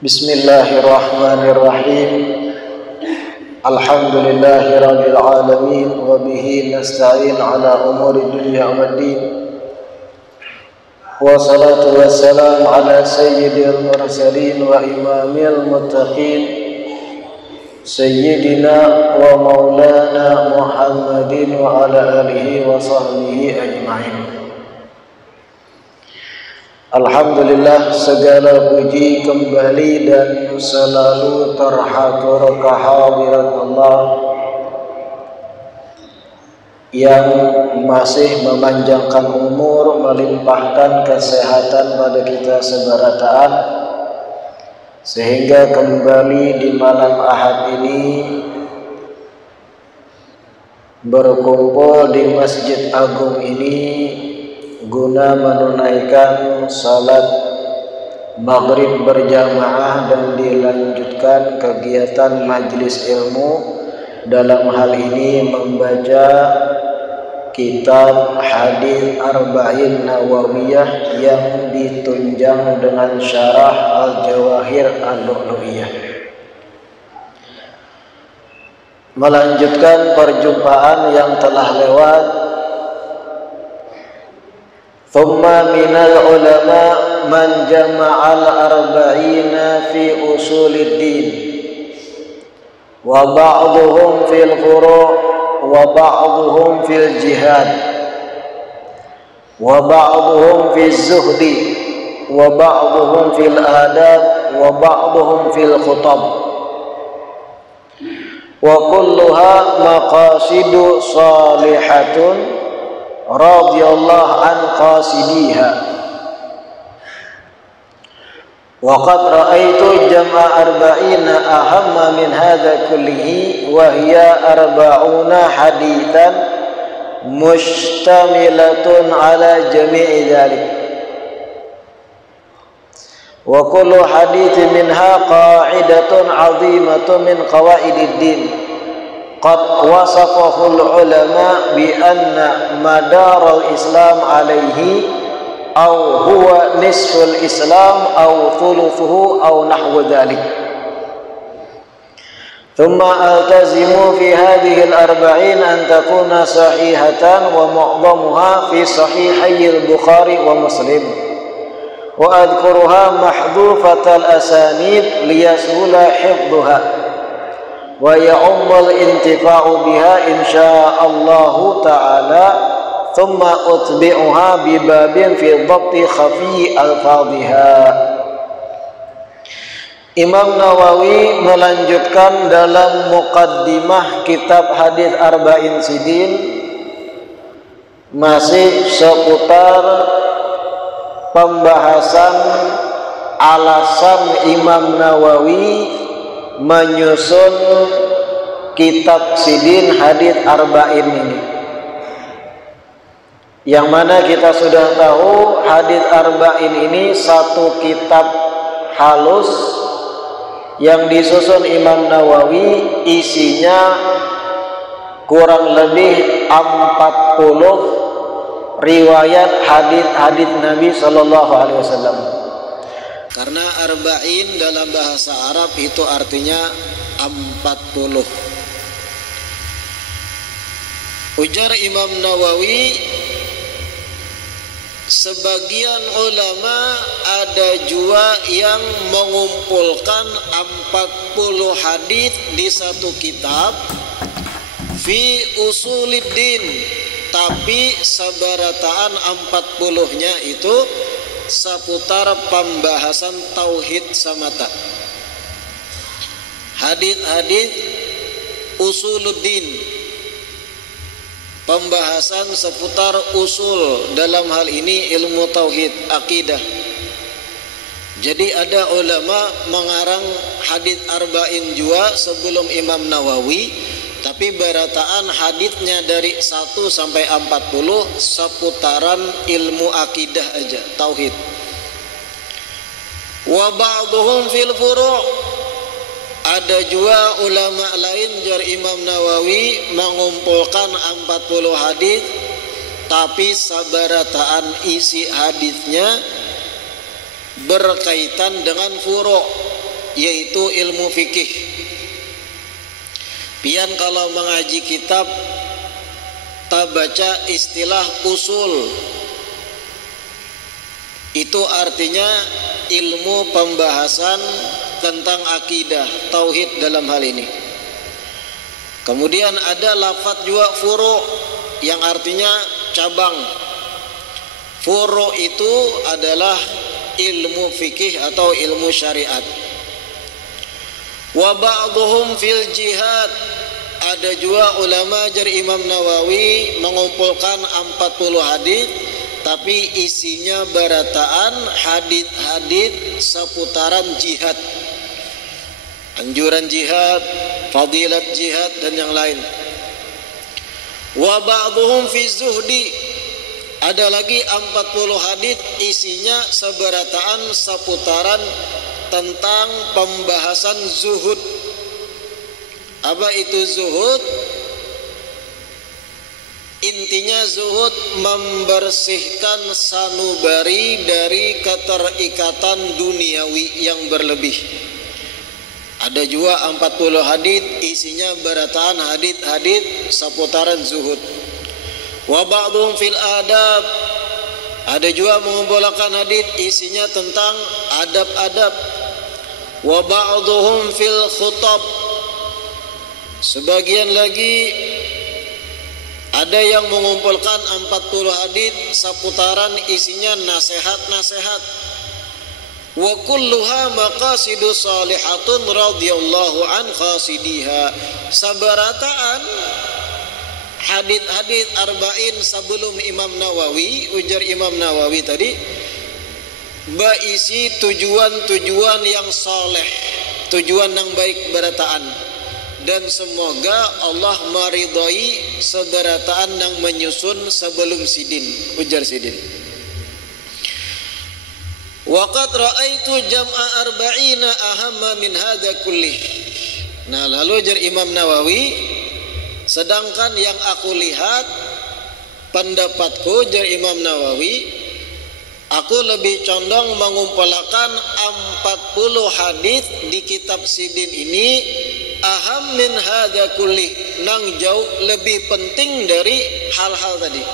Bismillahirrahmanirrahim. Alhamdulillahirabbil alamin wa bihi nasta'in ala umuri dunya waddin. Wassalatu wassalamu ala sayyidil mursalin wa imamil muttaqin sayyidina wa maulana Muhammadin wa ala alihi wa sahbihi ajma'in. Alhamdulillah, segala puji kembali dan selalu terhatur kehadirat Allah yang masih memanjangkan umur, melimpahkan kesehatan pada kita sebarataan, sehingga kembali di malam Ahad ini berkumpul di Masjid Agung ini guna menunaikan salat maghrib berjamaah dan dilanjutkan kegiatan majelis ilmu, dalam hal ini membaca kitab hadis Arba'in Nawawiyah yang ditunjang dengan syarah Al-Jawahir Al-Lu'lu'iyah. Melanjutkan perjumpaan yang telah lewat. Thumma minal ulama man jama'al arba'ina fi usulid din wa ba'duhum fil furu' wa ba'duhum fil jihad wa ba'duhum fil zuhdi wa ba'duhum fil adab wa ba'duhum fil khutab wa kulluha maqasidu salihatun radhiyallahu an qasidiha. Wa qad ra'aitu jam'a arba'ina ahamma min hadha kullihi wa hiya arba'una hadithan mushtamilatun ala jami'i dhalik. Wa kullu hadithin minha qa'idatun 'azimatun min qawaidid din. Qad wasafahul ulama bi anna madaral Islam alaihi aw huwa nisful Islam aw thuluthuhu aw nahwu dhalik. Thumma altazimu fi hadhihi al-arba'in an takuna sahihatan wa mu'dhamuha fi sahihai al-Bukhari wa Muslim wa adhkuruha mahdhufatal asanid liyashula hifdhuha wa ya'ummul intifa'u biha insyaallahu ta'ala, thumma utbi'uha bibabin fi dhabti khafi al-fadhiha. Imam Nawawi melanjutkan dalam muqaddimah kitab hadis Arba'in Sidin masih seputar pembahasan alasan Imam Nawawi menyusun kitab Sidin hadis Arba'in ini, yang mana kita sudah tahu hadis Arba'in ini satu kitab halus yang disusun Imam Nawawi, isinya kurang lebih 40 riwayat hadis Nabi Sallallahu Alaihi Wasallam. Karena arba'in dalam bahasa Arab itu artinya 40. Ujar Imam Nawawi, sebagian ulama ada juga yang mengumpulkan 40 hadis di satu kitab fi usuliddin, tapi sabarataan 40-nya itu seputar pembahasan tauhid semata. Hadis-hadis usuluddin, pembahasan seputar usul, dalam hal ini ilmu tauhid, akidah. Jadi ada ulama mengarang hadis arba'in jua sebelum Imam Nawawi, tapi berataan haditsnya dari 1 sampai 40 seputaran ilmu akidah aja, tauhid. Wa ba'duhum fil furu', ada juga ulama lain jar Imam Nawawi mengumpulkan 40 hadis, tapi sabarataan isi haditsnya berkaitan dengan furu', yaitu ilmu fikih. Pian kalau mengaji kitab ta baca istilah usul, itu artinya ilmu pembahasan tentang akidah, tauhid dalam hal ini. Kemudian ada lafadz juga furu' yang artinya cabang. Furu' itu adalah ilmu fikih atau ilmu syariat. Wa ba'dhum fil jihad, ada juga ulama jar Imam Nawawi mengumpulkan 40 hadis tapi isinya barataan hadis-hadis seputaran jihad, anjuran jihad, fadilat jihad dan yang lain. Wa ba'dhum fi zuhdi, ada lagi 40 hadis isinya seberataan seputaran tentang pembahasan zuhud. Apa itu zuhud? Intinya zuhud membersihkan sanubari dari keterikatan duniawi yang berlebih. Ada juga 40 hadis isinya berataan hadis-hadis seputaran zuhud. Wa ba'dhum fil adab, ada juga mengumpulkan hadis isinya tentang adab-adab. Wa ba'dhum fil khutab, sebagian lagi ada yang mengumpulkan 40 hadis seputaran isinya nasihat-nasihat. Wa kulluha maqasidu salihatun radhiyallahu an khasidiha, sabarataan hadis-hadis arba'in sebelum Imam Nawawi, ujar Imam Nawawi tadi, berisi tujuan-tujuan yang saleh, tujuan yang baik berataan, dan semoga Allah meridhai seberataan yang menyusun sebelum sidin, ujar sidin. Waqad ra'aitu jam'a arba'ina ahamma min hadza kullih. Nah, lalu ujar Imam Nawawi, sedangkan yang aku lihat, pendapatku, ujar Imam Nawawi, aku lebih condong mengumpulkan 40 hadis di kitab sidin ini aham min hadza kulli, nang jauh lebih penting dari hal-hal tadi.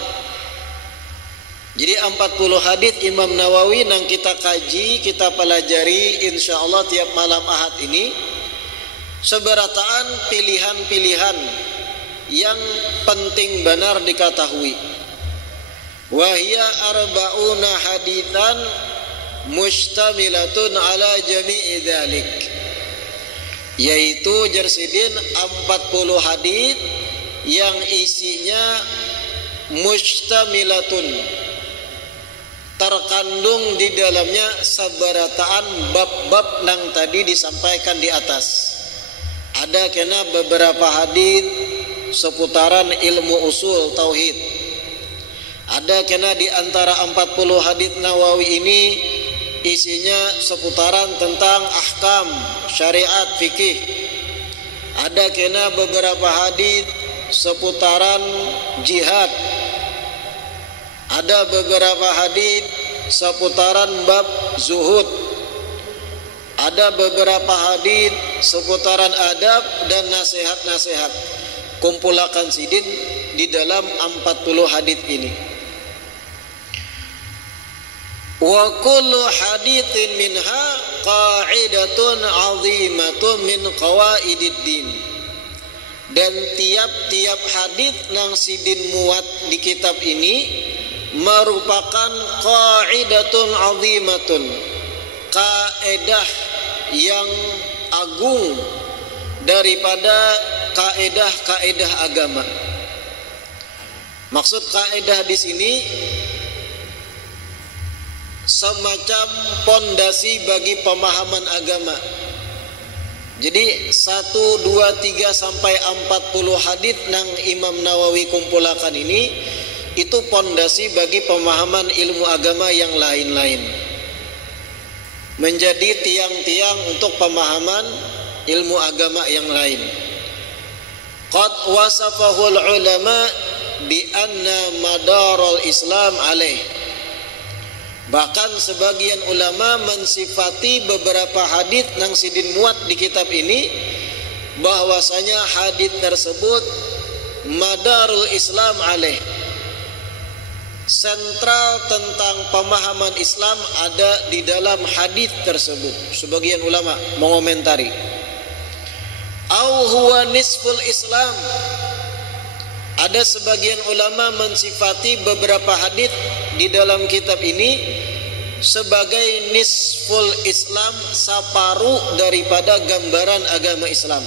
Jadi 40 hadis Imam Nawawi nang kita kaji, kita pelajari insyaallah tiap malam Ahad ini, seberataan pilihan-pilihan yang penting benar diketahui. Wahia arba'una hadithan mustamilatun ala jami'i dzalik, yaitu jersidin 40 hadits yang isinya mustamilatun, terkandung di dalamnya sabarataan bab-bab yang tadi disampaikan di atas. Ada kena beberapa hadits seputaran ilmu usul tauhid. Ada kena di antara 40 hadits Nawawi ini isinya seputaran tentang ahkam syariat fikih. Ada kena beberapa hadits seputaran jihad. Ada beberapa hadits seputaran bab zuhud. Ada beberapa hadits seputaran adab dan nasihat-nasihat. Kumpulakan sidin di dalam 40 hadits ini. Wa kullu haditsin minha qa'idatun 'azimatun min qawaidid din. Dan tiap-tiap hadits nang sidin muat di kitab ini merupakan qa'idatun 'azimatun, kaedah yang agung daripada kaedah-kaedah agama. Maksud kaedah di sini semacam pondasi bagi pemahaman agama. Jadi 1, 2, 3 sampai 40 hadits nang Imam Nawawi kumpulakan ini, itu pondasi bagi pemahaman ilmu agama yang lain-lain, menjadi tiang-tiang untuk pemahaman ilmu agama yang lain. Qad wasafahul ulama bi anna madarul Islam alaih. Bahkan sebagian ulama mensifati beberapa hadits nang sidin muat di kitab ini bahwasanya hadits tersebut madarul Islam alaih, sentral tentang pemahaman Islam ada di dalam hadits tersebut. Sebagian ulama mengomentari, au huwa nisful Islam. Ada sebagian ulama mensifati beberapa hadits di dalam kitab ini sebagai nisful Islam, separuh daripada gambaran agama Islam.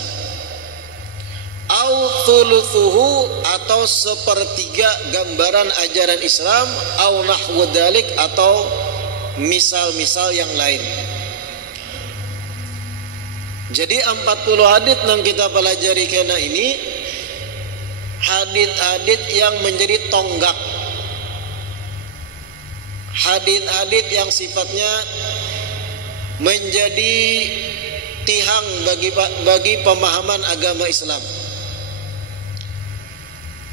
Au thuluthuhu, atau sepertiga gambaran ajaran Islam, au nahwu dzalik, atau misal-misal yang lain. Jadi 40 hadits yang kita pelajari kena ini hadits-hadits yang menjadi tonggak, hadits-hadits yang sifatnya menjadi tihang bagi pemahaman agama Islam.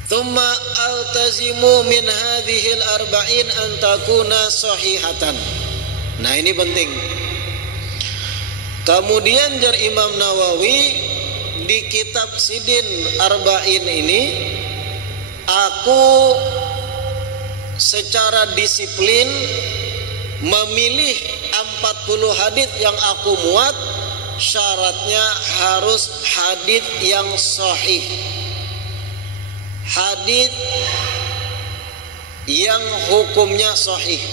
Thumma altazimu min hadhil arba'in an takuna sahihatan. Nah, ini penting. Kemudian jar Imam Nawawi di kitab Sidin Arba'in ini, aku secara disiplin memilih 40 hadits yang aku muat, syaratnya harus hadits yang sahih, hadits yang hukumnya sahih.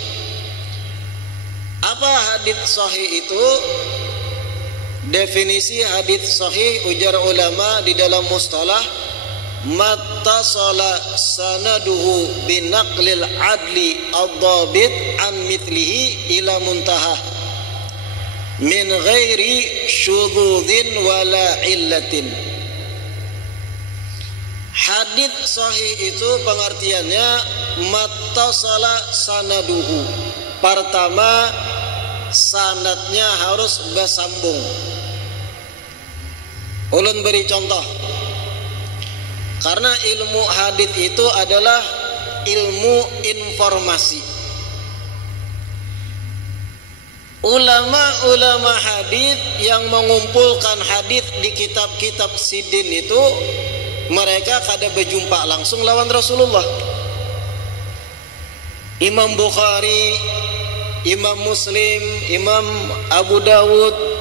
Apa hadits sahih itu? Definisi hadits sahih ujar ulama di dalam mustalah, mattasala sanaduhu binaqlil adli ad-dhabit an mithlihi ila muntaha min ghairi syudzin wala illatin. Hadits sahih itu pengertiannya mattasala sanaduhu. Pertama, sanadnya harus bersambung. Ulun beri contoh. Karena ilmu hadits itu adalah ilmu informasi. Ulama-ulama hadits yang mengumpulkan hadits di kitab-kitab sidin itu, mereka kada berjumpa langsung lawan Rasulullah. Imam Bukhari, Imam Muslim, Imam Abu Dawud,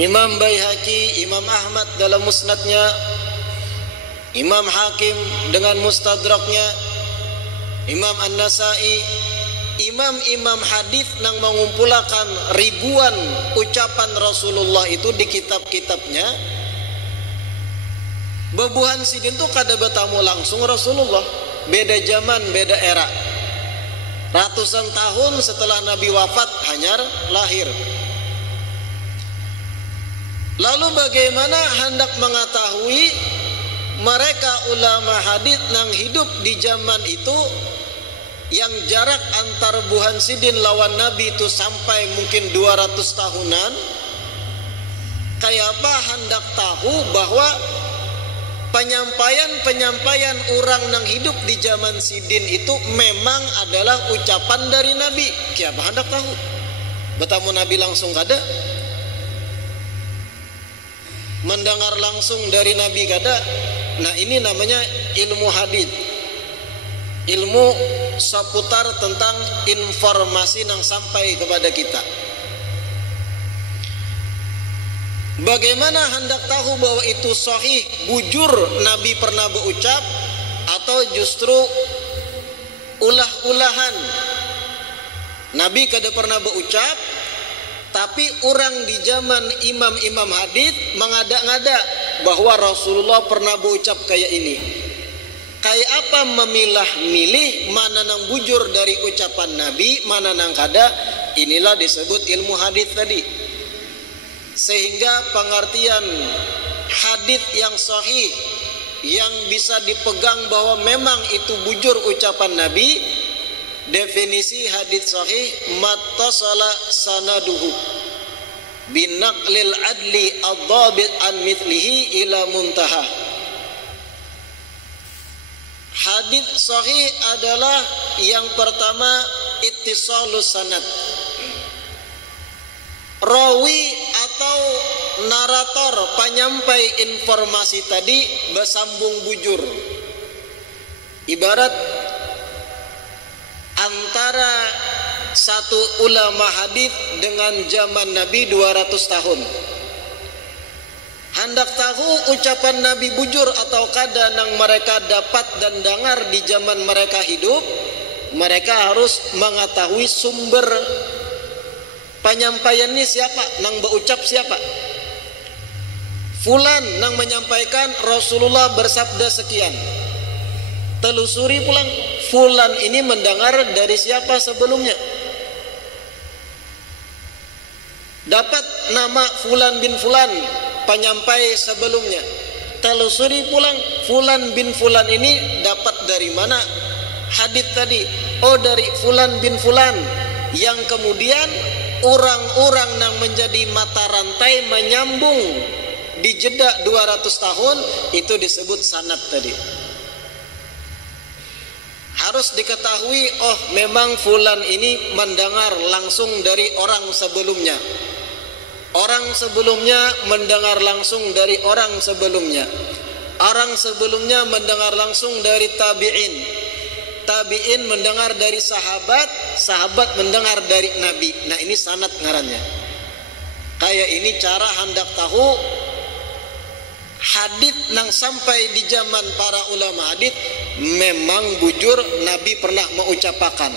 Imam Baihaqi, Imam Ahmad dalam musnadnya, Imam Hakim dengan mustadraknya, Imam An-Nasai, imam-imam hadits yang mengumpulkan ribuan ucapan Rasulullah itu di kitab-kitabnya. Bebuhan sidin itu kada bertamu langsung Rasulullah, beda zaman, beda era. Ratusan tahun setelah Nabi wafat hanyar lahir. Lalu bagaimana hendak mengetahui mereka ulama hadits yang hidup di zaman itu, yang jarak antar buhan sidin lawan Nabi itu sampai mungkin 200 tahunan, kayak apa hendak tahu bahwa penyampaian orang yang hidup di zaman sidin itu memang adalah ucapan dari Nabi. Kiapa hendak tahu? Bertamu Nabi langsung kada? Mendengar langsung dari Nabi kada? Nah, ini namanya ilmu hadits. Ilmu seputar tentang informasi yang sampai kepada kita. Bagaimana hendak tahu bahwa itu sahih, bujur Nabi pernah berucap, atau justru ulah-ulahan? Nabi kada pernah berucap, tapi orang di zaman imam-imam hadits mengada-ngada bahwa Rasulullah pernah berucap kayak ini. Kayak apa memilah-milih mana nang bujur dari ucapan Nabi, mana nang kada? Inilah disebut ilmu hadits tadi. Sehingga pengertian hadits yang sahih, yang bisa dipegang bahwa memang itu bujur ucapan Nabi, definisi hadits sahih mattasala sanaduhu binaqlil adli ad-dhabit an mithlihi ila muntaha. Hadits sahih adalah yang pertama ittisalus sanad. Rawi atau narator penyampai informasi tadi bersambung bujur. Ibarat antara satu ulama hadis dengan zaman Nabi 200 tahun. Hendak tahu ucapan Nabi bujur atau kada nang mereka dapat dan dengar di zaman mereka hidup, mereka harus mengetahui sumber penyampaian ini siapa, nang berucap siapa. Fulan nang menyampaikan Rasulullah bersabda sekian. Telusuri pulang, fulan ini mendengar dari siapa sebelumnya. Dapat nama fulan bin fulan penyampai sebelumnya. Telusuri pulang, fulan bin fulan ini dapat dari mana hadits tadi? Oh, dari fulan bin fulan, yang kemudian orang-orang yang menjadi mata rantai menyambung di jeda 200 tahun, itu disebut sanad tadi. Harus diketahui, oh memang fulan ini mendengar langsung dari orang sebelumnya. Orang sebelumnya mendengar langsung dari orang sebelumnya. Orang sebelumnya mendengar langsung dari tabi'in. Tabi'in mendengar dari sahabat, sahabat mendengar dari nabi. Nah, ini sanad ngarannya. Kayak ini cara hendak tahu hadits nang sampai di zaman para ulama hadits memang bujur Nabi pernah mengucapakan.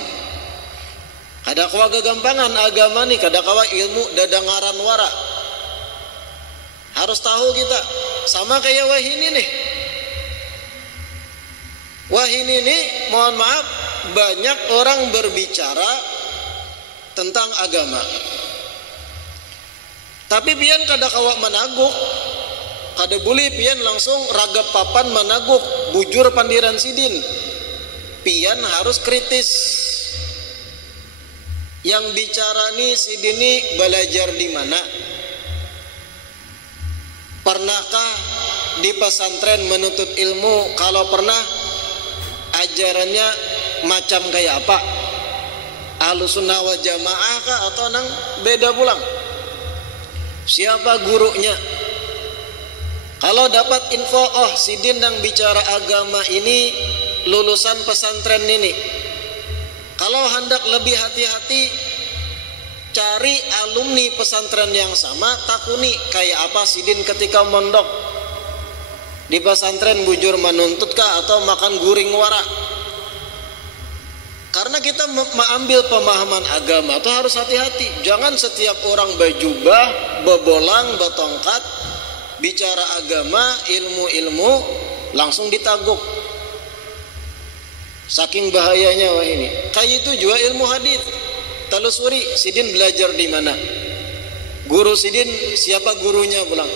Kada kawa gagampangan agama nih, kada kawa ilmu dadangaran wara. Harus tahu kita, sama kayak wahini nih. Wahini nih, mohon maaf, banyak orang berbicara tentang agama. Tapi pian kada kawa menaguk. Kada boleh pian langsung ragap papan menaguk bujur pandiran sidin. Pian harus kritis. Yang bicara nih sidin nih belajar di mana? Pernahkah di pesantren menuntut ilmu? Kalau pernah, ajarannya macam kayak apa? Ahlussunnah wal jamaah kah atau nang beda pulang? Siapa gurunya? Kalau dapat info, oh sidin yang bicara agama ini lulusan pesantren ini. Kalau hendak lebih hati-hati, cari alumni pesantren yang sama, takuni kayak apa sidin ketika mondok. Di pesantren bujur menuntutkah atau makan guring wara? Karena kita mengambil pemahaman agama itu harus hati-hati. Jangan setiap orang berjubah, bebolang, betongkat, bicara agama, ilmu-ilmu langsung ditaguk. Saking bahayanya wah ini. Kayak itu juga ilmu hadis. Telusuri sidin belajar di mana? Guru sidin siapa gurunya pulang?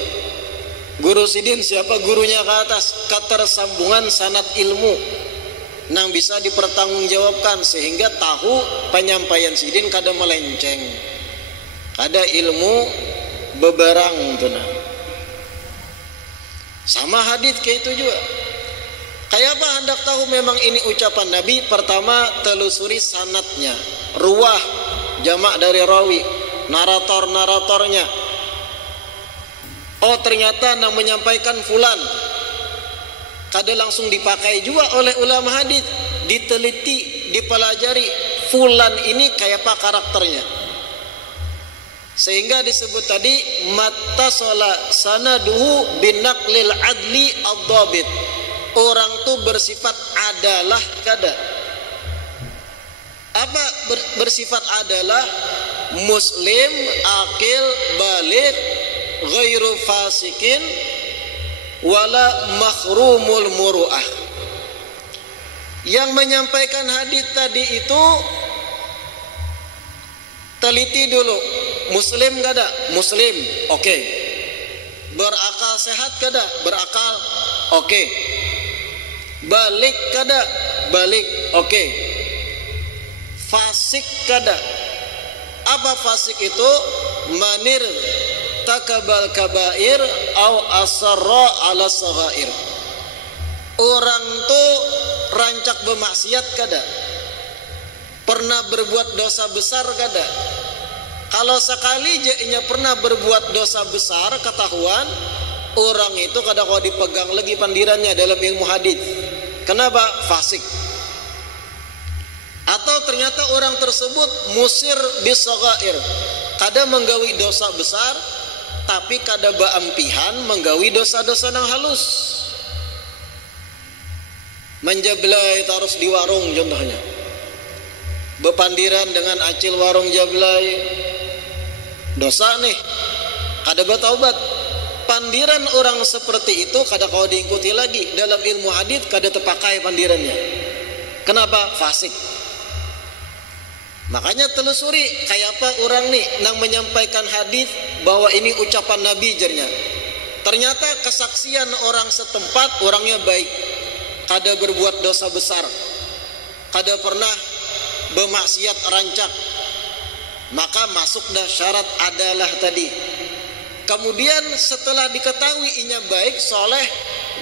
Guru sidin siapa gurunya ke atas? Ketersambungan sanad ilmu nang bisa dipertanggungjawabkan sehingga tahu penyampaian sidin kada melenceng. Kada ilmu bebarang tuh nah. Sama hadits kayak itu juga. Kayak apa hendak tahu memang ini ucapan Nabi? Pertama, telusuri sanadnya, ruwah, jamak dari rawi, narator-naratornya. Oh ternyata yang menyampaikan fulan. Kada langsung dipakai juga oleh ulama hadits. Diteliti, dipelajari fulan ini kayak apa karakternya. Sehingga disebut tadi mattasola sanaduhu binaqlil adli ad-dhabit. Orang tuh bersifat adalah kada. Apa bersifat adalah? Muslim, akil, balik, ghairu fasikin, wala makhrumul muru'ah. Yang menyampaikan hadis tadi itu teliti dulu. Muslim kada? Muslim, oke. Berakal sehat kada? Berakal, oke. Balik kada? Balik, oke. Fasik kada? Apa fasik itu? Manir takabal kabair au asarra ala saghair. Orang tuh rancak bermaksiat kada? pernah berbuat dosa besar kada? Kalau sekali jadinya pernah berbuat dosa besar ketahuan, orang itu kada kau dipegang lagi pandirannya dalam ilmu hadis. Kenapa? Fasik. Atau ternyata orang tersebut musir bisagair, kada menggawi dosa besar, tapi kada baampihan menggawi dosa-dosa yang halus. Menjablai terus di warung contohnya, bepandiran dengan acil warung jablay, dosa nih, kada bertaubat. Pandiran orang seperti itu kada kau diikuti lagi dalam ilmu hadis, kada terpakai pandirannya. Kenapa? Fasik. Makanya telusuri kayak apa orang nih nang menyampaikan hadis bahwa ini ucapan Nabi jarnya. Ternyata kesaksian orang setempat orangnya baik, kada berbuat dosa besar, kada pernah bermaksiat rancak, maka masuk dah syarat adalah tadi. Kemudian setelah diketahui inya baik, soleh,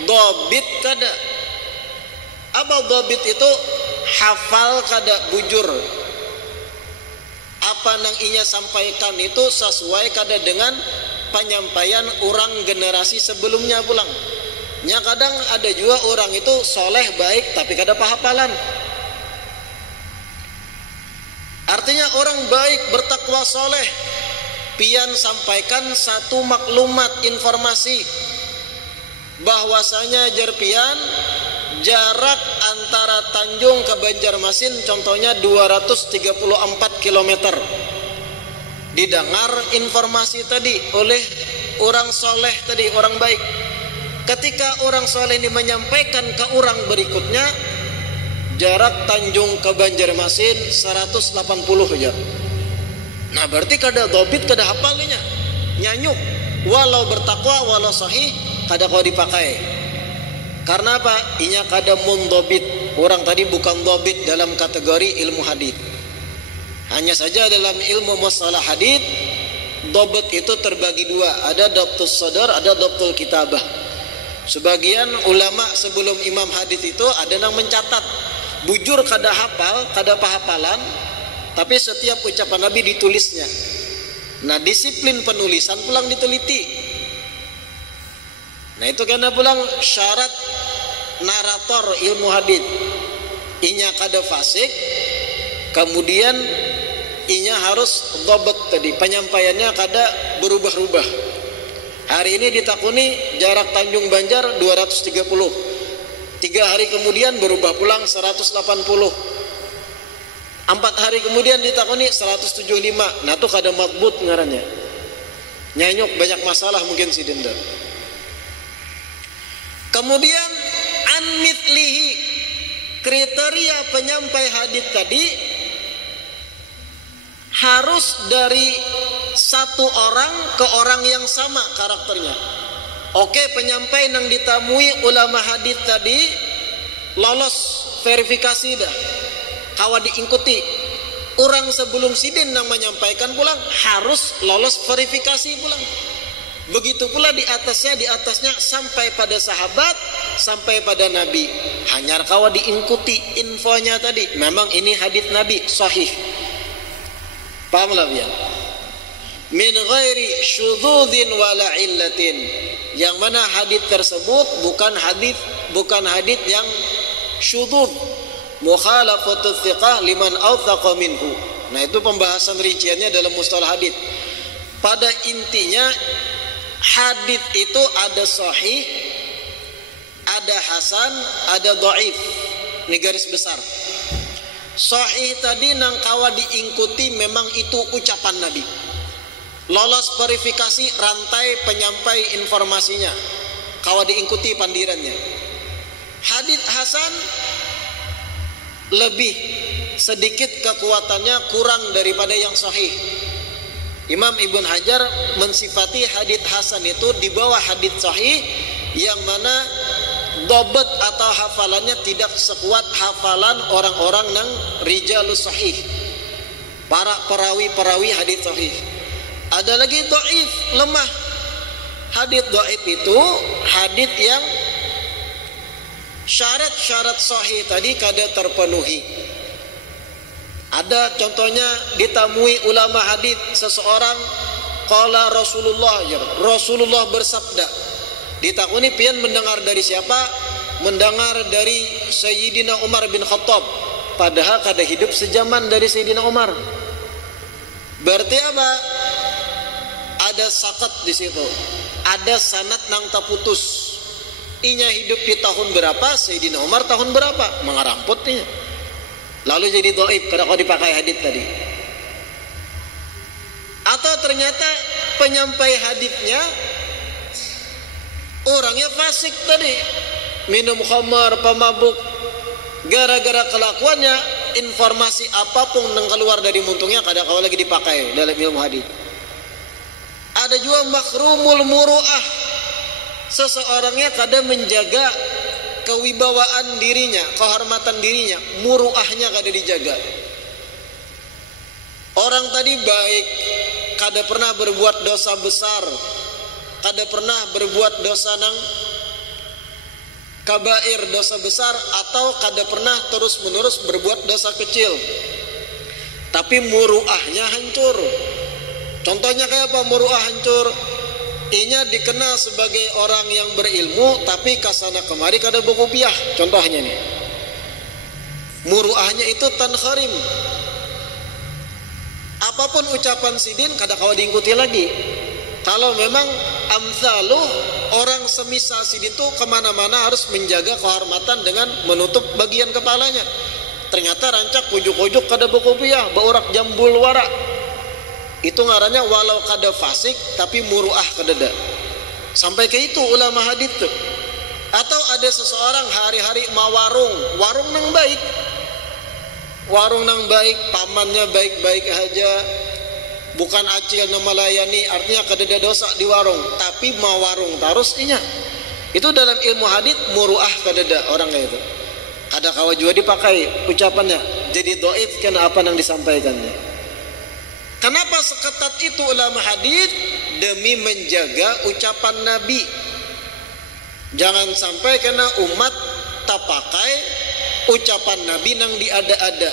dobit kada. Apa dobit itu? Hafal kada, bujur. Apa nang inya sampaikan itu sesuai kada dengan penyampaian orang generasi sebelumnya pulang. Nya kadang ada juga orang itu soleh baik tapi kada pahafalan. Artinya orang baik bertakwa soleh, pian sampaikan satu maklumat informasi bahwasanya jerpian jarak antara Tanjung ke Banjarmasin contohnya 234 km. Didengar informasi tadi oleh orang soleh tadi, orang baik. Ketika orang soleh ini menyampaikan ke orang berikutnya, jarak Tanjung ke Banjarmasin 180 aja. Nah berarti kada dobit, kada hafalnya, nyanyuk. Walau bertakwa, walau sahih, kada kau dipakai. Karena apa? Inya kada mundobit. Orang tadi bukan dobit dalam kategori ilmu hadis. Hanya saja dalam ilmu masalah hadis, dobit itu terbagi dua. Ada dobtul sadar, ada dobtul kitabah. Sebagian ulama sebelum imam hadis itu ada yang mencatat. Bujur kada hafal, kada pahafalan, tapi setiap ucapan Nabi ditulisnya. Nah disiplin penulisan pulang diteliti. Nah itu karena pulang syarat narator ilmu hadis. Inya kada fasik, kemudian inya harus dobet tadi, penyampaiannya kada berubah-ubah. Hari ini ditakuni jarak Tanjung Banjar 230, 3 hari kemudian berubah pulang 180, 4 hari kemudian ditakuni 175. Nah itu kada matbut ngarannya, nyanyuk, banyak masalah mungkin si denda. Kemudian anmitlihi, kriteria penyampai hadis tadi harus dari satu orang ke orang yang sama karakternya. Oke, penyampai yang ditamui ulama hadis tadi lolos verifikasi dah, kawa diikuti. Orang sebelum sidin yang menyampaikan pulang harus lolos verifikasi pulang. Begitu pula di atasnya sampai pada sahabat, sampai pada Nabi. Hanya kawa diikuti infonya tadi. Memang ini hadis Nabi sahih. Pahamlah ya? Min ghairi syudzudin wala illatin. Yang mana hadis tersebut bukan hadis yang syudzud. Mukhalafatul thiqah liman awthaqa minhu. Nah itu pembahasan rinciannya dalam mustalah hadis. Pada intinya hadis itu ada sahih, ada hasan, ada dhaif. Ini garis besar. Sahih tadi nang kawa diikuti memang itu ucapan Nabi. Lolos verifikasi rantai penyampai informasinya, kawa diikuti pandirannya. Hadis hasan lebih sedikit kekuatannya, kurang daripada yang sahih. Imam Ibn Hajar mensifati hadits hasan itu di bawah hadits sahih, yang mana dobet atau hafalannya tidak sekuat hafalan orang-orang yang rijalus sahih, para perawi-perawi hadits sahih. Ada lagi dhaif, lemah. Hadits dhaif itu hadits yang syarat-syarat sahih tadi kada terpenuhi. Ada contohnya ditamui ulama hadis seseorang, qala Rasulullah bersabda. Ditakuni pian mendengar dari siapa? Mendengar dari Sayyidina Umar bin Khattab. Padahal kada hidup sejaman dari Sayyidina Umar. Berarti apa? Ada sakat di situ. Ada sanad nang taputus. Inya hidup di tahun berapa, Sayyidina Umar tahun berapa? Mengaramputnya. Lalu jadi dhaif kada kau dipakai hadis tadi. Atau ternyata penyampai hadisnya orangnya fasik tadi, minum khamar, pemabuk. Gara-gara kelakuannya, informasi apapun yang keluar dari muntungnya kada kau lagi dipakai dalam ilmu hadis. Ada juga makrumul muru'ah, seseorangnya kada menjaga kewibawaan dirinya, kehormatan dirinya, muru'ahnya kada dijaga. Orang tadi baik, kada pernah berbuat dosa besar, kada pernah berbuat dosa nang kabair, dosa besar, atau kada pernah terus menerus berbuat dosa kecil, tapi muru'ahnya hancur. Contohnya kayak apa muru'ah hancur? Inya dikenal sebagai orang yang berilmu, tapi kasana kemari kada berkopiah. Contohnya nih, muru'ahnya itu tankharim. Apapun ucapan sidin kada kawa diikuti lagi. Kalau memang amsaluh, orang semisal sidin itu kemana-mana harus menjaga kehormatan dengan menutup bagian kepalanya. Ternyata rancak ujuk-ujuk kada berkopiah, baurak jambul wara. Itu ngarannya walau kada fasik tapi muru'ah kededa. Sampai ke itu ulama hadis tuh. Atau ada seseorang hari-hari warung nang baik. Warung nang baik, pamannya baik-baik aja. Bukan acil na melayani, artinya kededa dosa di warung, tapi warung terus inya. Itu dalam ilmu hadis muru'ah kededa orangnya itu. Kada kawa juga dipakai ucapannya. Jadi dhaif karena apa yang disampaikannya. Kenapa seketat itu ulama hadis? Demi menjaga ucapan Nabi. Jangan sampai kena umat tak pakai ucapan Nabi nang diada-ada.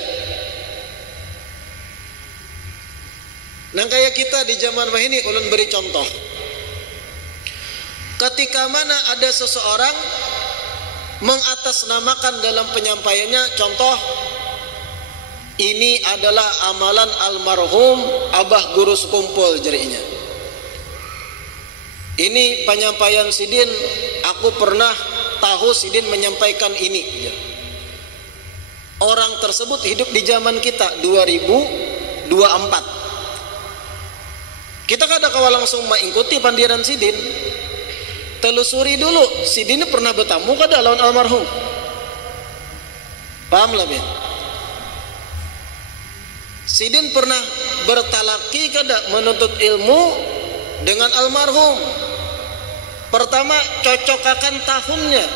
Nang kayak kita di zaman ini ulun beri contoh. Ketika mana ada seseorang mengatasnamakan dalam penyampaiannya, contoh, ini adalah amalan almarhum Abah Guru Sekumpul jerinya. Ini penyampaian sidin, aku pernah tahu sidin menyampaikan ini. Orang tersebut hidup di zaman kita 2024. Kita kada kawa langsung mengikuti pandiran sidin. Telusuri dulu, sidin pernah bertamu kada lawan almarhum. Paham lah ya? Sidin pernah bertalaki kada menuntut ilmu dengan almarhum. Pertama cocokakan tahunnya.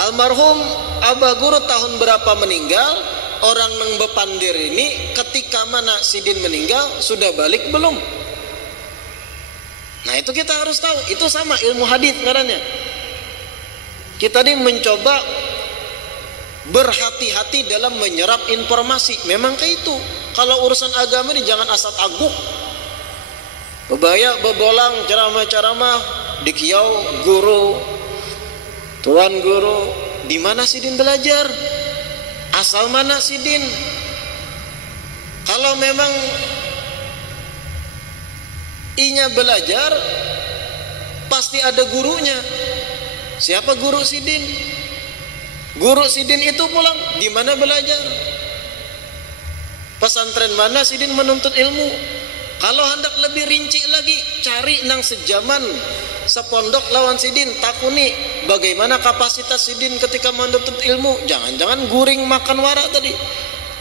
Almarhum Abah Guru tahun berapa meninggal? Orang nang bepandir ini ketika mana sidin meninggal sudah balik belum? Nah itu kita harus tahu. Itu sama ilmu hadis ngarannya. Kita ini mencoba berhati-hati dalam menyerap informasi. Memang kayak itu. Kalau urusan agama ini jangan asal aguk. Bebaya bebolang ceramah-ceramah dikiau guru, tuan guru. Di mana sidin belajar? Asal mana sidin? Kalau memang inya belajar, pasti ada gurunya. Siapa guru sidin? Guru sidin itu pulang di mana belajar? Pesantren mana sidin menuntut ilmu? Kalau hendak lebih rinci lagi, cari nang sejaman, sepondok lawan sidin, takuni bagaimana kapasitas sidin ketika menuntut ilmu. Jangan-jangan guring makan wara tadi,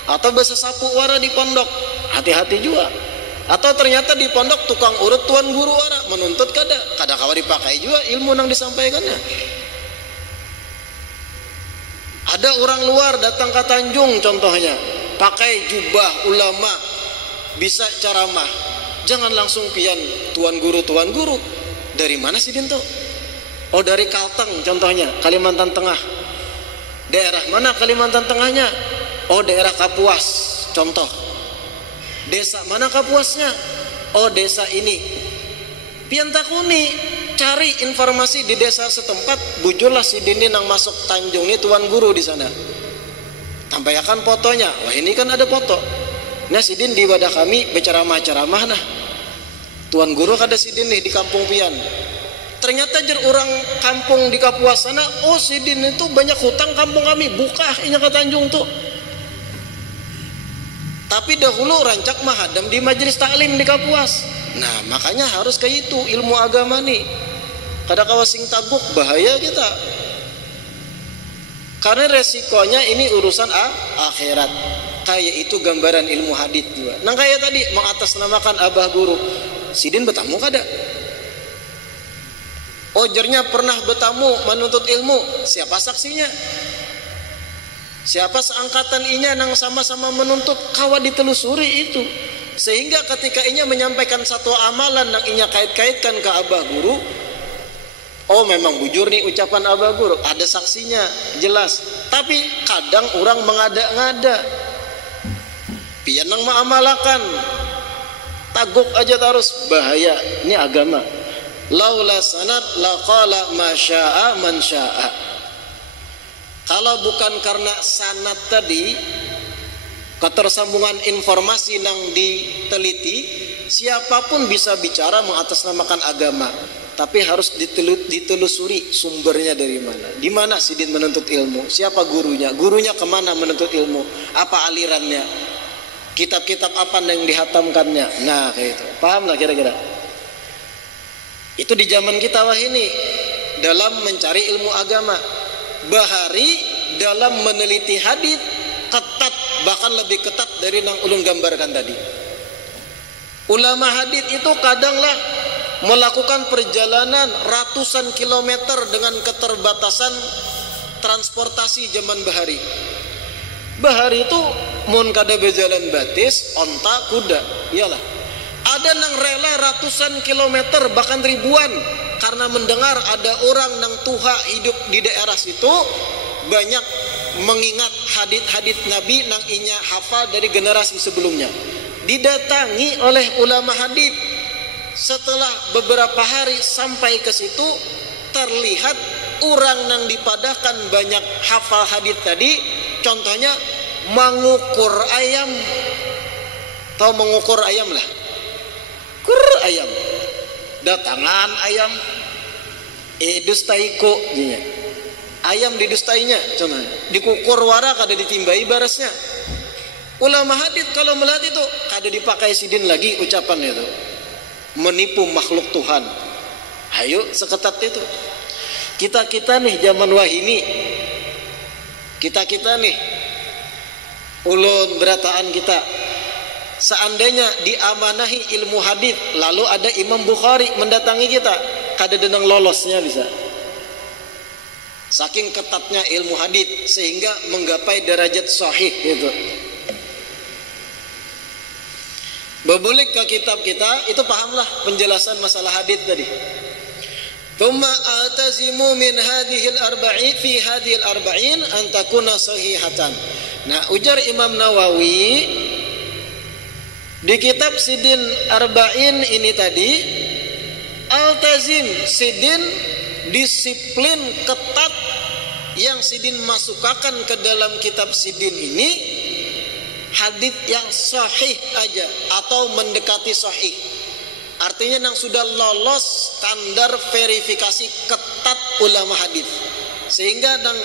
atau bahasa sapu wara di pondok. Hati-hati juga. Atau ternyata di pondok tukang urut tuan guru wara menuntut kada kawa dipakai juga ilmu nang disampaikannya. Ada orang luar datang ke Tanjung contohnya, pakai jubah ulama, bisa ceramah. Jangan langsung pian tuan guru. Dari mana sidin tuh? Oh dari Kalteng contohnya, Kalimantan Tengah. Daerah mana Kalimantan Tengahnya? Oh daerah Kapuas. contoh, desa mana Kapuasnya? Oh desa ini. Pian takuni cari informasi di desa setempat, bujurlah si Dini nang masuk Tanjung ini tuan guru di sana. Tampaikan fotonya. Wah ini kan ada foto. Nah si Din di wadah kami berceramah-ceramah nah. Tuan guru kada si Din nih di kampung pian. Ternyata jer orang kampung di Kapuas sana, oh si Din itu banyak hutang kampung kami, buka inya ke Tanjung tuh. Tapi dahulu rancak mahadam di majelis taklim di Kapuas. Nah makanya harus kayak itu ilmu agama nih. Kada kawasing tabuk bahaya kita. Karena resikonya ini urusan akhirat. Kayak itu gambaran ilmu hadits juga. Nah kayak tadi mengatasnamakan abah guru. Sidin bertamu kada? Ojernya pernah bertamu menuntut ilmu. Siapa saksinya? Siapa seangkatan inya nang sama-sama menuntut? Kawa ditelusuri itu. Sehingga ketika inya menyampaikan satu amalan nang inya kait-kaitkan ke abah guru, oh memang bujur nih ucapan abah guru, ada saksinya jelas. Tapi kadang orang mengada-ngada, pian nang mengamalakan, taguk aja terus, bahaya. Ini agama. Laula sanad laqala ma syaa man syaa. Kalau bukan karena sanad tadi, ketersambungan informasi nang diteliti, siapapun bisa bicara mengatasnamakan agama. Tapi harus ditelusuri sumbernya dari mana. Di mana Sidin menuntut ilmu? Siapa gurunya? Gurunya kemana menuntut ilmu? Apa alirannya? Kitab-kitab apa yang dihatamkannya? Nah kayak itu. Paham lah kira-kira? Itu di zaman kita wah ini dalam mencari ilmu agama. Bahari dalam meneliti hadits ketat, bahkan lebih ketat dari yang ulun gambarkan tadi. Ulama hadits itu kadanglah melakukan perjalanan ratusan kilometer dengan keterbatasan transportasi zaman bahari. Bahari itu mun kada berjalan batis, onta, kuda, iyalah. Ada nang rela ratusan kilometer bahkan ribuan karena mendengar ada orang nang tuha hidup di daerah situ, banyak mengingat hadits-hadits Nabi nang inya hafal dari generasi sebelumnya. Didatangi oleh ulama hadits. Setelah beberapa hari sampai ke situ, terlihat orang nang dipadahkan banyak hafal hadits tadi, contohnya mengukur ayam. Tahu mengukur ayam lah? Kur ayam. Datangan ayam. Dustaiko jinya. Ayam didustainya contohnya. Dikukur wara kada ditimbai barasnya. Ulama hadits kalau melihat itu kada dipakai Sidin lagi ucapan itu. Menipu makhluk Tuhan. Ayo seketat itu. Kita nih zaman wahini, kita nih ulun berataan kita, seandainya diamanahi ilmu hadits lalu ada Imam Bukhari mendatangi kita, kada denang lolosnya bisa. Saking ketatnya ilmu hadits sehingga menggapai derajat sahih gitu. Berbulik ke kitab kita, itu pahamlah penjelasan masalah hadits tadi. Thumma altazimu min hadhil arba'in fi hadhil arba'in an takuna sahihatan. Nah, ujar Imam Nawawi di kitab Sidin Arba'in ini tadi, altazim Sidin disiplin ketat yang Sidin masukkan ke dalam kitab Sidin ini hadits yang sahih aja atau mendekati sahih. Artinya yang sudah lolos standar verifikasi ketat ulama hadits. Sehingga nang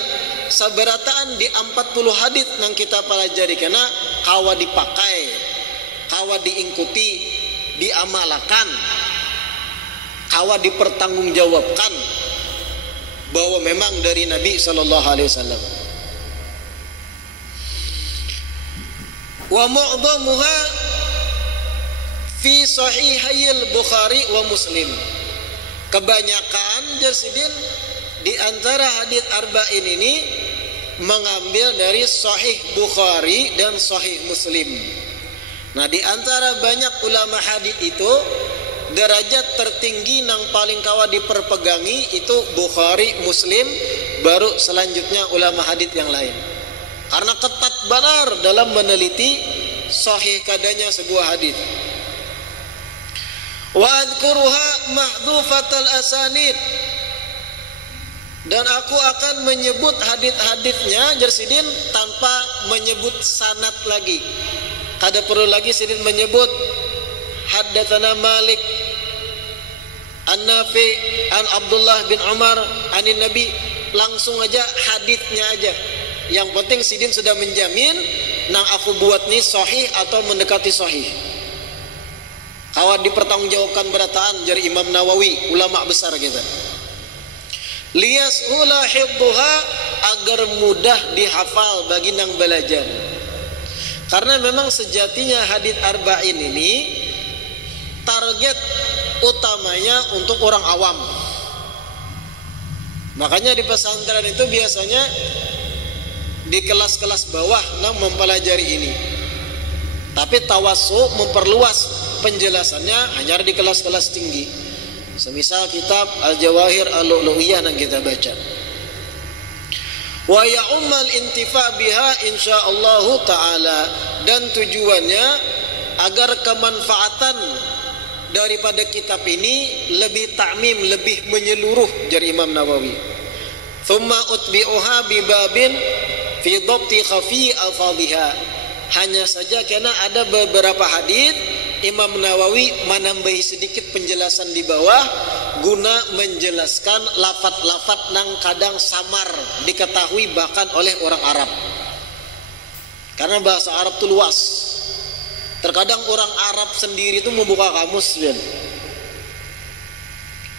sabarataan di 40 hadits yang kita pelajari kena kawa dipakai, kawa diingkuti, diamalkan, kawa dipertanggungjawabkan bahwa memang dari Nabi sallallahu alaihi wasallam. Wa mu'dhamuha fi sahihayil Bukhari wa Muslim. Kebanyakan jasidin di antara hadits arba'in ini mengambil dari sahih Bukhari dan sahih Muslim. Nah, di antara banyak ulama hadits itu derajat tertinggi yang paling kawa diperpegangi itu Bukhari, Muslim, baru selanjutnya ulama hadits yang lain. Karena ketat benar dalam meneliti sahih kadanya sebuah hadis. Wa adkuruha mahdhufatal asanid, dan aku akan menyebut hadis-hadisnya Jersidin tanpa menyebut sanad lagi. Kada perlu lagi Sidin menyebut haddatsana Malik An-Nafi an Abdullah bin Umar anin Nabi, langsung aja hadisnya aja. Yang penting Sidin sudah menjamin nang aku buat nih sahih atau mendekati sahih. Kawan dipertanggungjawabkan berataan dari Imam Nawawi, ulama besar kita. Liyashula hifdhuha, agar mudah dihafal bagi nang belajar. Karena memang sejatinya hadits arba'in ini target utamanya untuk orang awam. Makanya di pesantren itu biasanya di kelas-kelas bawah nang mempelajari ini. Tapi tawassu memperluas penjelasannya hanya di kelas-kelas tinggi. Semisal kitab Al-Jawahir Al-Lu'lu'iyah yang kita baca. Wa ya'ummal intifa' biha insyaallah ta'ala, dan tujuannya agar kemanfaatan daripada kitab ini lebih ta'mim, lebih menyeluruh dari Imam Nawawi. Thumma utbi'uha bibabin fi dhabti khafi al-fadhiha. Hanya saja karena ada beberapa hadis Imam Nawawi menambahi sedikit penjelasan di bawah guna menjelaskan lafaz-lafaz nang kadang samar diketahui bahkan oleh orang Arab. Karena bahasa Arab itu luas. Terkadang orang Arab sendiri itu membuka kamus.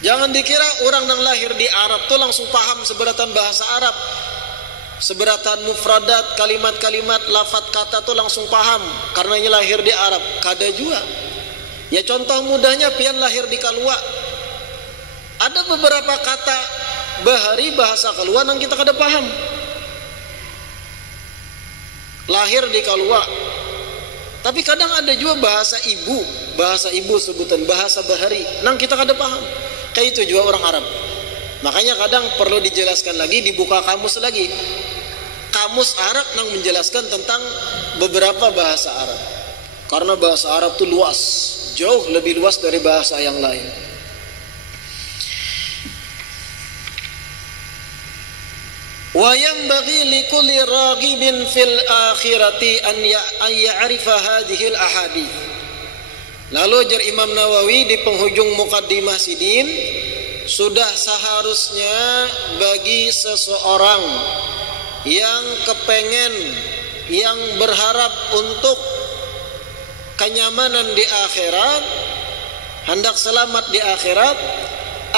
Jangan dikira orang yang lahir di Arab tuh langsung paham seberatan bahasa Arab. Seberatan mufradat, kalimat-kalimat, lafaz kata tuh langsung paham karena ini lahir di Arab. Kada juga. Ya contoh mudahnya pian lahir di Kalua. Ada beberapa kata bahari bahasa Kalua yang kita kada paham. Lahir di Kalua. Tapi kadang ada juga bahasa ibu sebutan bahasa bahari nang kita kada paham. Kayak itu juga orang Arab. Makanya kadang perlu dijelaskan lagi, dibuka kamus lagi. Kamus Arab yang menjelaskan tentang beberapa bahasa Arab. Karena bahasa Arab itu luas, jauh lebih luas dari bahasa yang lain. Wa yanbaghi likulli raghibin fil akhirati an ya'rifa hadhihi al-ahadits. Lalu jar Imam Nawawi di penghujung muqaddimah Sidin, sudah seharusnya bagi seseorang yang kepengen, yang berharap untuk kenyamanan di akhirat, hendak selamat di akhirat,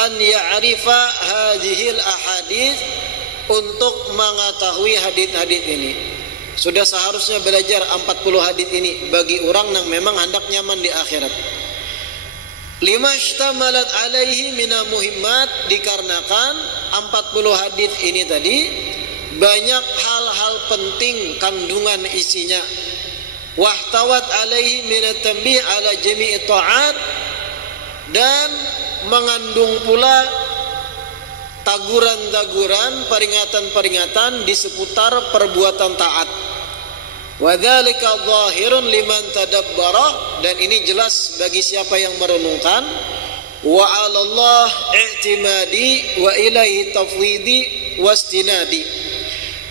an ya'rifa hadhil ahadits, untuk mengetahui hadits-hadits ini. Sudah seharusnya belajar 40 hadits ini bagi orang yang memang hendak nyaman di akhirat. Lima ishtamalat alaihi mina muhimmat, dikarenakan 40 hadits ini tadi banyak hal-hal penting kandungan isinya. Wahtawat alaihi minat tanbih ala jami'i ta'at, dan mengandung pula taguran-taguran, peringatan-peringatan di seputar perbuatan taat. Wa dzalika dhahirun liman tadabbara, dan ini jelas bagi siapa yang merenungkan. Wa 'alallah i'timadi wa ilaihi tafwidi wastinadi,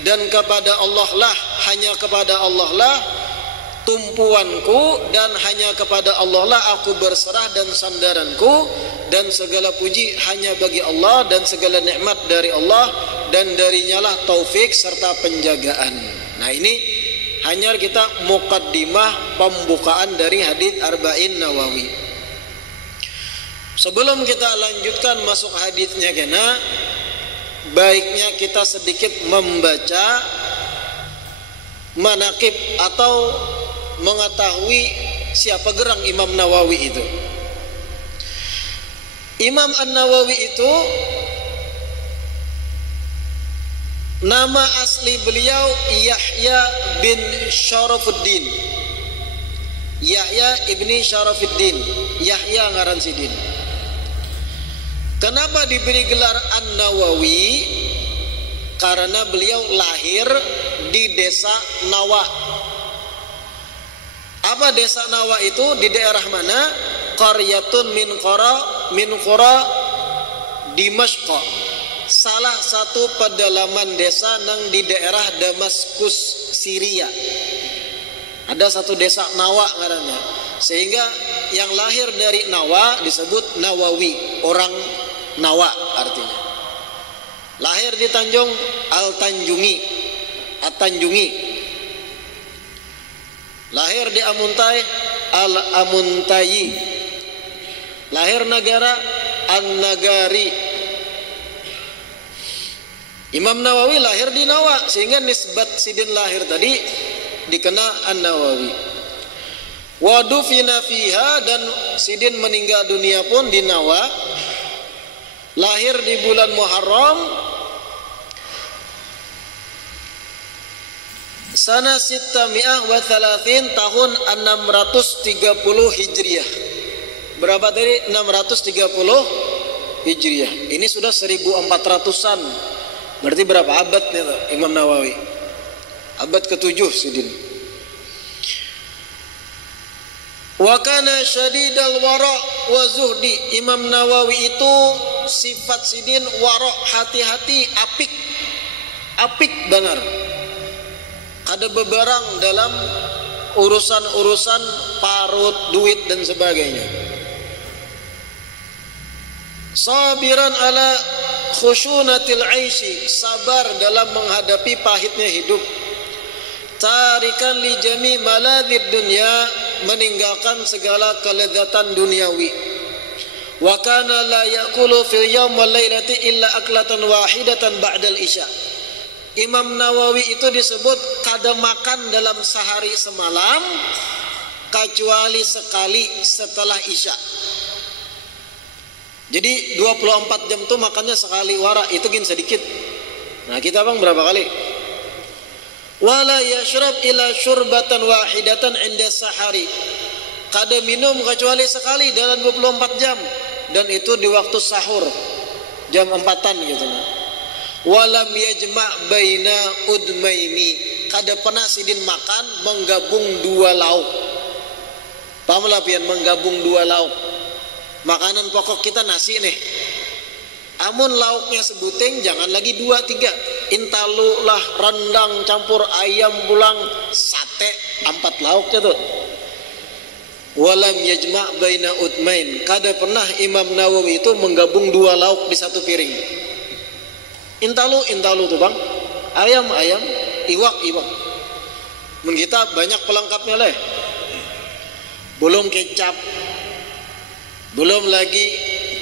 dan kepada Allah lah, hanya kepada Allah lah tumpuanku, dan hanya kepada Allah lah aku berserah dan sandaranku, dan segala puji hanya bagi Allah, dan segala nikmat dari Allah, dan darinya lah taufik serta penjagaan. Nah ini hanya kita muqaddimah pembukaan dari hadits arba'in Nawawi. Sebelum kita lanjutkan masuk haditsnya kena, baiknya kita sedikit membaca manaqib atau mengetahui siapa gerang Imam Nawawi itu. Imam An-Nawawi itu nama asli beliau Yahya bin Syarafuddin. Yahya ibni Syarafuddin, Yahya ngaran sidin. Kenapa diberi gelar An-Nawawi? Karena beliau lahir di desa Nawa. Apa desa Nawa itu? Di daerah mana? Qaryatun min qura Dimashq. Salah satu pedalaman desa nang di daerah Damaskus, Syria. Ada satu desa Nawa ngarannya. Sehingga yang lahir dari Nawa disebut Nawawi, orang Nawa artinya. Lahir di Tanjung At-Tanjungi. Lahir di Amuntai, Al-Amuntayi. Lahir negara An-Nagari. Imam Nawawi lahir di Nawa, sehingga nisbat sidin lahir tadi dikenal An-Nawawi. Wa dufina fiha, dan sidin meninggal dunia pun di Nawa. Lahir di bulan Muharram sana 630, tahun 630 Hijriah. Berapa tadi? 630 Hijriah. Ini sudah 1400-an. Berarti berapa abad nih Imam Nawawi? Abad ke-7 sidin. Wa kana syadidal wara' wa zuhdi. Imam Nawawi itu sifat sidin wara', hati-hati, apik benar. Ada beberang dalam urusan-urusan parut, duit dan sebagainya. Sabiran ala khushunatil aishi, sabar dalam menghadapi pahitnya hidup. Tarikan li jami maladhid dunya, meninggalkan segala kelezatan duniawi. Wa kana la ya'kulu fil yawm wal lailati illa aklatan wahidatan ba'dal isya. Imam Nawawi itu disebut kada makan dalam sehari semalam kecuali sekali setelah isya. Jadi 24 jam tuh makannya sekali wara, itu gin sedikit. Nah, kita bang berapa kali? Wala yashrab ila syurbatan wahidatan inda sahari. Kada minum kecuali sekali dalam 24 jam, dan itu di waktu sahur jam 4-an gitu. Walam yajma' baina udmaini, kada pernah sidin makan menggabung dua lauk. Paham lah pian, menggabung dua lauk. Makanan pokok kita nasi nih, amun lauknya sebuting jangan lagi 2-3. Intalu lah, rendang campur ayam pulang, sate 4 lauknya tuh. Walam yajma' baina udmain, kada pernah Imam Nawawi itu menggabung dua lauk di satu piring. Intalu tuh bang, ayam, iwak. Men kita banyak pelengkapnya leh. Belum kecap, belum lagi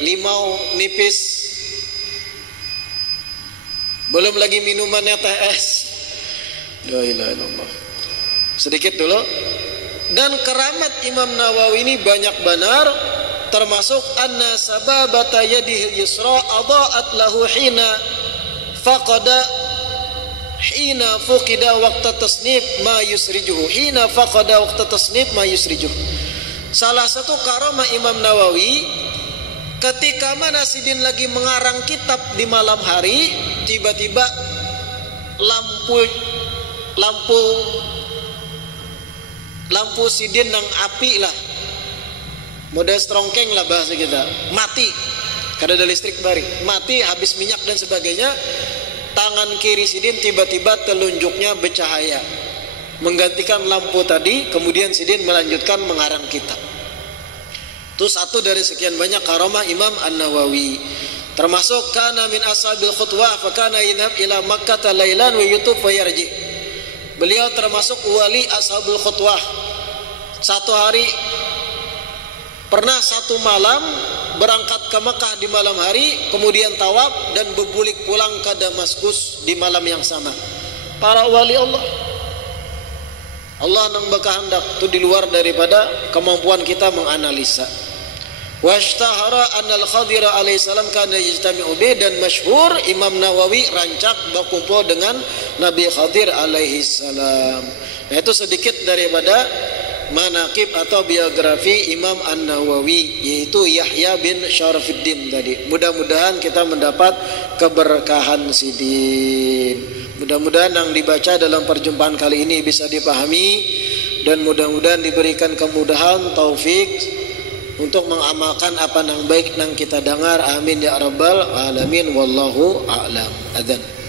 limau nipis, belum lagi minumannya teh es. La ilaha illallah. Sedikit dulu. Dan keramat Imam Nawawi ini banyak benar, termasuk anna sababata yadihil yusra adaat lahu hina faqada hina fuqida waqta tasnif ma yusrijuhu. Hina faqada waqta tasnif ma yusrijuhu. Salah satu karamah Imam Nawawi, ketika mana sidin lagi mengarang kitab di malam hari, tiba-tiba lampu sidin nang api lah, model strongkeng lah bahasa kita, mati. Kada ada listrik bari, mati, habis minyak dan sebagainya. Tangan kiri sidin tiba-tiba telunjuknya bercahaya, menggantikan lampu tadi. Kemudian sidin melanjutkan mengarang kitab. Itu satu dari sekian banyak karamah Imam An-Nawawi. Termasuk kana min ashabil khutwah fa kana yanab ila Makkah lailan wa yutub wa yarji. Beliau termasuk wali ashabul khutwah. Satu hari, pernah satu malam berangkat ke Mekah di malam hari, kemudian tawaf dan berbulik pulang ke Damaskus di malam yang sama. Para wali Allah nang berkehendak, itu di luar daripada kemampuan kita menganalisa. Washtahara annal Khadir alaihissalam kana yajtami'u bi, dan masyhur Imam Nawawi rancak berkumpul dengan Nabi Khadir alaihissalam. Nah, itu sedikit daripada manaqib atau biografi Imam An-Nawawi, yaitu Yahya bin Syarafuddin tadi. Mudah-mudahan kita mendapat keberkahan sidin. Mudah-mudahan yang dibaca dalam perjumpaan kali ini bisa dipahami dan mudah-mudahan diberikan kemudahan taufik untuk mengamalkan apa yang baik yang kita dengar. Amin ya rabbal alamin. Wallahu a'lam. Adzan.